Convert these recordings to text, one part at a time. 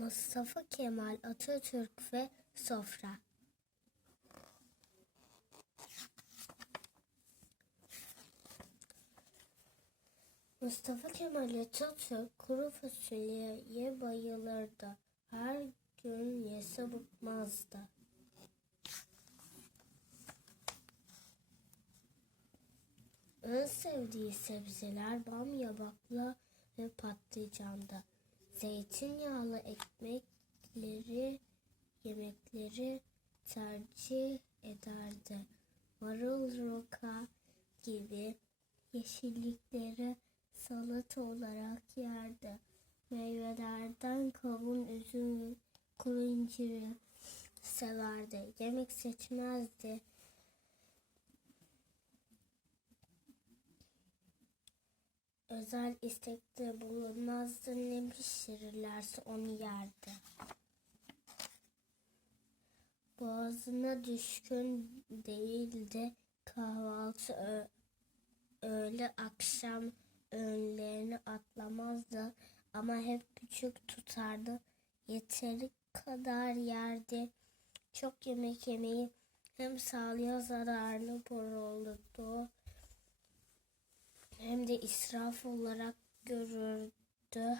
Mustafa Kemal Atatürk ve sofra. Mustafa Kemal Atatürk kuru fasulyeye bayılırdı. Her gün yese bıkmazdı. En sevdiği sebzeler bamya, bakla ve patlıcandı. Zeytinyağlı ekmekleri, yemekleri tercih ederdi. Marul, roka gibi yeşillikleri salata olarak yerdi. Meyvelerden kavun, üzüm, kuru inciri severdi. Yemek seçmezdi. Özel istekte bulunmazdı ne pişirirlerse onu yerdi. Boğazına düşkün değildi. Kahvaltı öğle akşam öğünlerini atlamazdı ama hep küçük tutardı. Yeteri kadar yerdi. Çok yemek yemeyi hem sağlığa zararlı olurdu hem de israf olarak görürdü.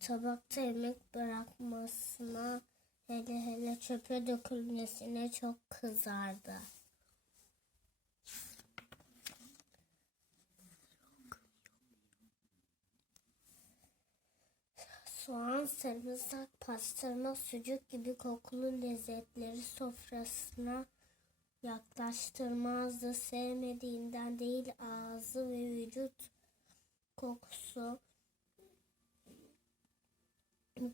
Tabakta yemek bırakmasına hele hele çöpe dökülmesine çok kızardı. Soğan, sarımsak, pastırma, sucuk gibi kokulu lezzetleri sofrasına yaklaştırmazdı. Sevmediğinden değil ağzı ve vücut kokusu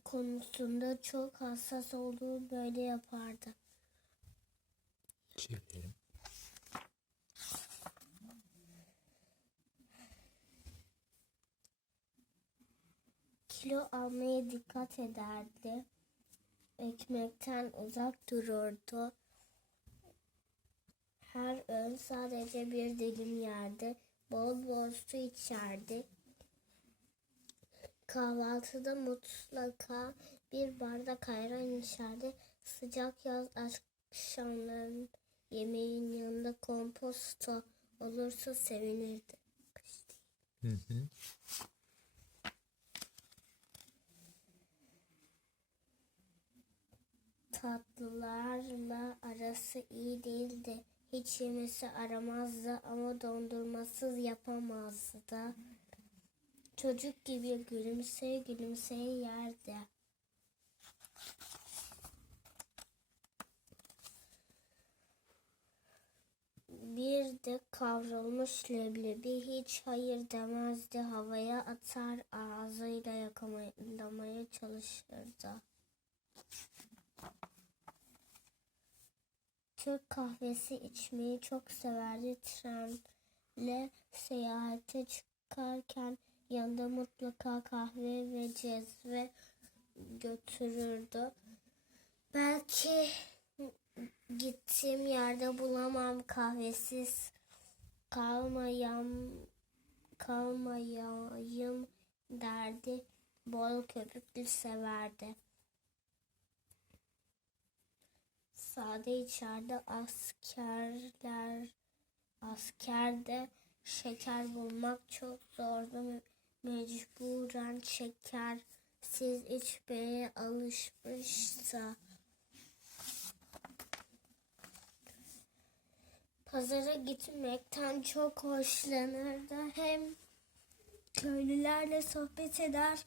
konusunda çok hassas olduğu böyle yapardı. Çevirelim. Kilo almaya dikkat ederdi. Ekmekten uzak dururdu. Her öğün sadece bir dilim yerdi. Bol bol su içerdi. Kahvaltıda mutlaka bir bardak ayran içerdi. Sıcak yaz akşamların yemeğin yanında komposto olursa sevinirdi. Hı hı. Tatlılarla arası iyi değildi. Hiç yemesi aramazdı ama dondurmasız yapamazdı. Çocuk gibi gülümseye gülümseye yerdi. Bir de kavrulmuş leblebi hiç hayır demezdi. Havaya atar ağzıyla yakalamaya çalışırdı. Türk kahvesi içmeyi çok severdi. Trenle seyahate çıkarken yanında mutlaka kahve ve cezve götürürdü. Belki gittiğim yerde bulamam kahvesiz kalmayam kalmayayım derdi. Bol köpüklü severdi. Sade içeride askerler askerde şeker bulmak çok zordu. Me- Mecburen şekersiz içmeye alışmışsa. Pazara gitmekten çok hoşlanırdı. Hem köylülerle sohbet eder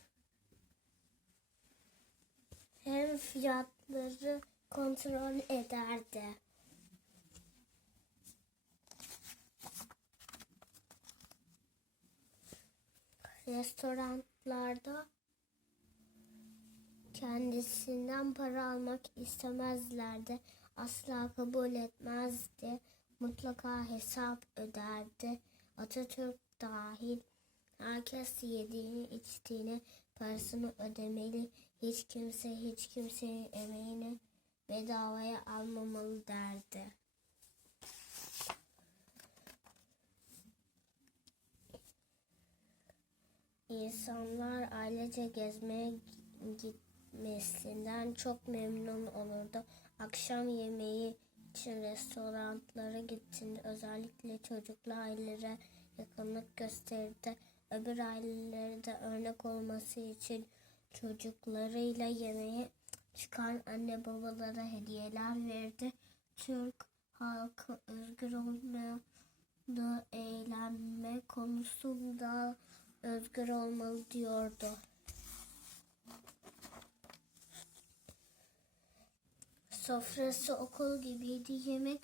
hem fiyatları kontrol ederdi. Restoranlarda kendisinden para almak istemezlerdi. Asla kabul etmezdi. Mutlaka hesap öderdi. Atatürk dahil herkes yediğini içtiğini parasını ödemeli. Hiç kimse hiç kimsenin emeğini bedavaya almamalı derdi. İnsanlar ailece gezmeye git mesleğinden çok memnun olurdu. Akşam yemeği için restoranlara gittiğinde özellikle çocuklu ailelere yakınlık gösterirdi. Öbür ailelere de örnek olması için çocuklarıyla yemeğe çıkan anne babalara hediyeler verdi. Türk halkı özgür olmalı, eğlenme konusunda özgür olmalı diyordu. Sofrası okul gibiydi. Yemek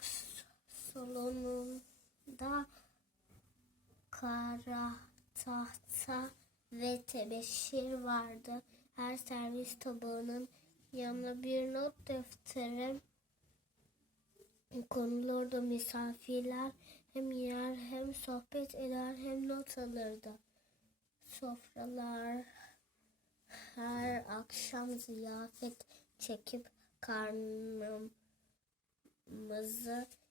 salonunda kara tahta ve tebeşir vardı. Her servis tabağının yanına bir not defteri konulurdu. Misafirler hem yer hem sohbet eder hem not alırdı. Sofralar her akşam ziyafet çekip karnımızı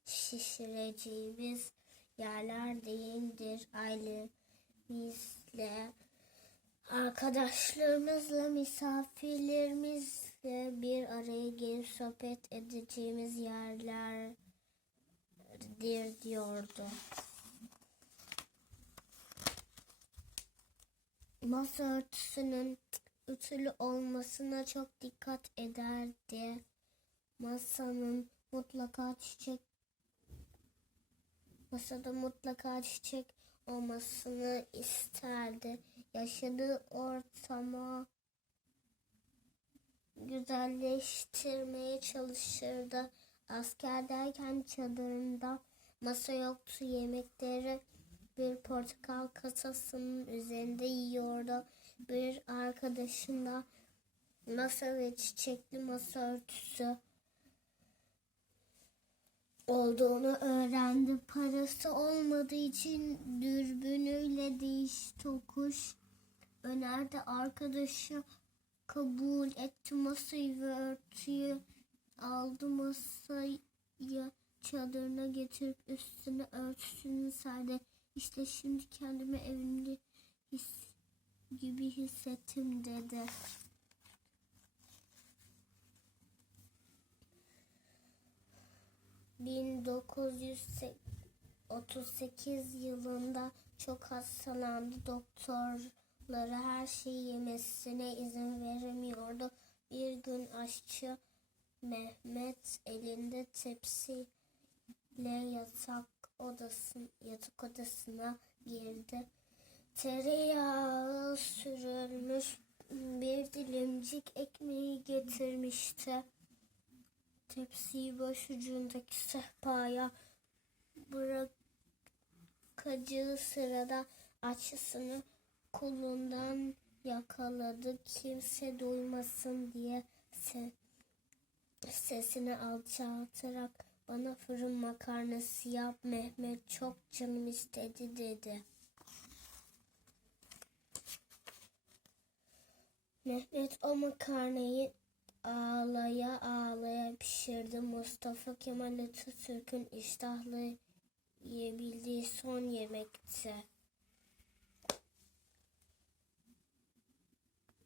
şişireceğimiz yerler değildir. Ailemizle, arkadaşlarımızla, gelip sohbet edeceğimiz yerlerdir diyordu. Masa örtüsünün ütülü olmasına çok dikkat ederdi. Masanın mutlaka çiçek masada mutlaka çiçek olmasını isterdi. Yaşadığı ortama güzelleştirmeye çalışırdı. Askerdeyken çadırında masa yoktu. Yemekleri bir portakal kasasının üzerinde yiyordu. Bir arkadaşında masa ve çiçekli masa örtüsü olduğunu öğrendi. Parası olmadığı için dürbünüyle değiş tokuş önerdi. Arkadaşı kabul etti masayı ve örtüyü aldı masayı çadırına getirip üstüne örtüsünü serdi. İşte şimdi kendimi evimde his gibi hissettim dedi. ...1938 yılında çok hastalandı. Doktorları her şeyi yemesine izin veremiyordu. Bir gün aşçı Mehmet elinde tepsiyle yatak odasın, yatak odasına girdi. Tereyağı sürülmüş bir dilimcik ekmeği getirmişti. Tepsiyi başucundaki sehpaya bırakacağı sırada açısını kolundan yakaladı. Kimse duymasın diye se sesini alçaltarak bana fırın makarnası yap Mehmet çok canım istedi dedi. Mehmet o makarnayı ağlaya ağlaya pişirdi. Mustafa Kemal Atatürk'ün iştahlı yiyebildiği son yemekti.